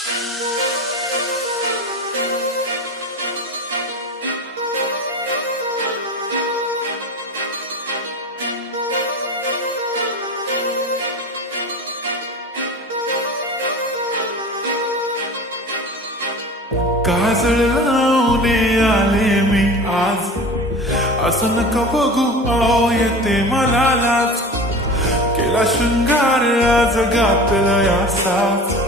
काजळ लावणे आले मी आज, असं नका बघू आओ येते मला लाज. केला शृंगार आज घातला यासाच,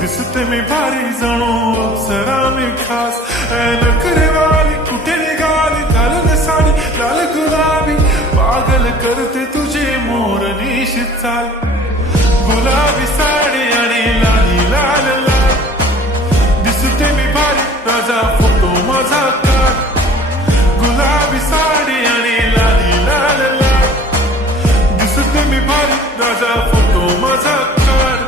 दिसते मी भारी जणू अप्सरा मी खास. नखरे वाली कुठे निघाली घालून साडी लाल गुलाबी, पागल करते तुझे मोर निशित चाल. गुलाबी साडी आणि लाली लाल लाल, दिसते मी भारी राजा फोटो माझा काढ. गुलाबी साडी आणि लाली लाल लाल, दिसते मी भारी राजा फोटो माझा काढ.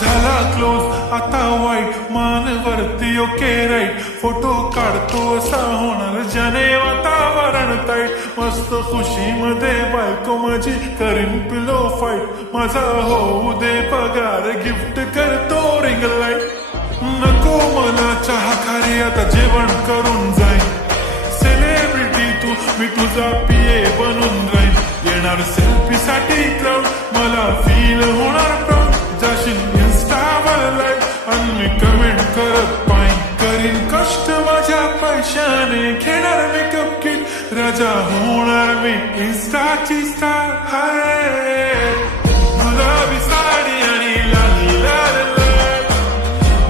झाला क्लोज आता वाईट, मान वरती ओके राईट. फोटो काढतो असा होणार ज्याने वातावरण ताईट. मस्त खुशी मध्ये बायको माझी करीन पिलो फाईट. माझा होऊ दे पगार गिफ्ट करतो रिंग लाईट. नको मला चहा खारी आता जेवण करून जाईन. सेलिब्रिटी तू मी तुझा पिये बनून राहीन. येणार सेल्फी साठी क्राऊड मला फील होणार प्राऊड. जाशील इन्स्टावर लाईक आणि मी कमेंट करत पाईन. करीन कष्ट माझ्या पैशाने घेणार मेकअप किट. राजा होणार मी इन्स्टाची स्टार. हाय गुलाबी साडी आणि लाली लाल लाल,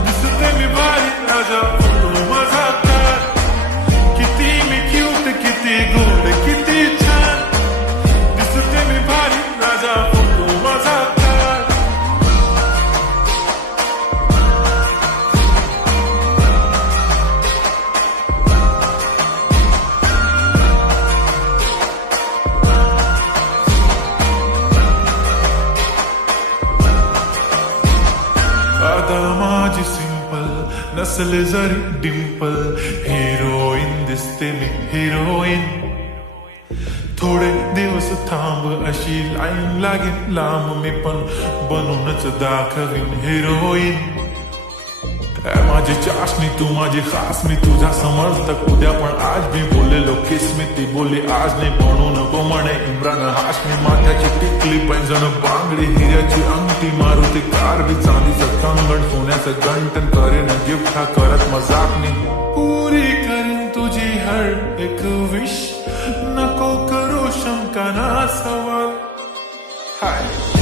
दिसते मी भारी राजा फोटो माझा काढ. किती मी क्यूट किती गोड किती छान, दिसते मी भारी राजा फोटो माझा काढ. आता माझी सिंपल नसले जरी डिंपल, हिरोईन दिसते मी हिरोईन. थोडे दिवस थांब अशी लाईन लागेल लांब, मी पण बनूनच दाखवीन हिरोईन. माझी चाशनी तू माझी खास, मी तुझा समर्थक उद्या पण आज मी बोललेलो किस मी ती बोली आज नाही. बनू नको म्हणे इम्रान हाशमी. माथ्याची टिकली पैंजण बांगडी हिऱ्याची अंगठी, मारुती कार बी चांदीचं कंगण, सोन्याचं गंटन करेन गिफ्ट हा करत मजाकनी. पुरी करीन तुझी हर एक विश, नको करू शंका ना सवाल. हाय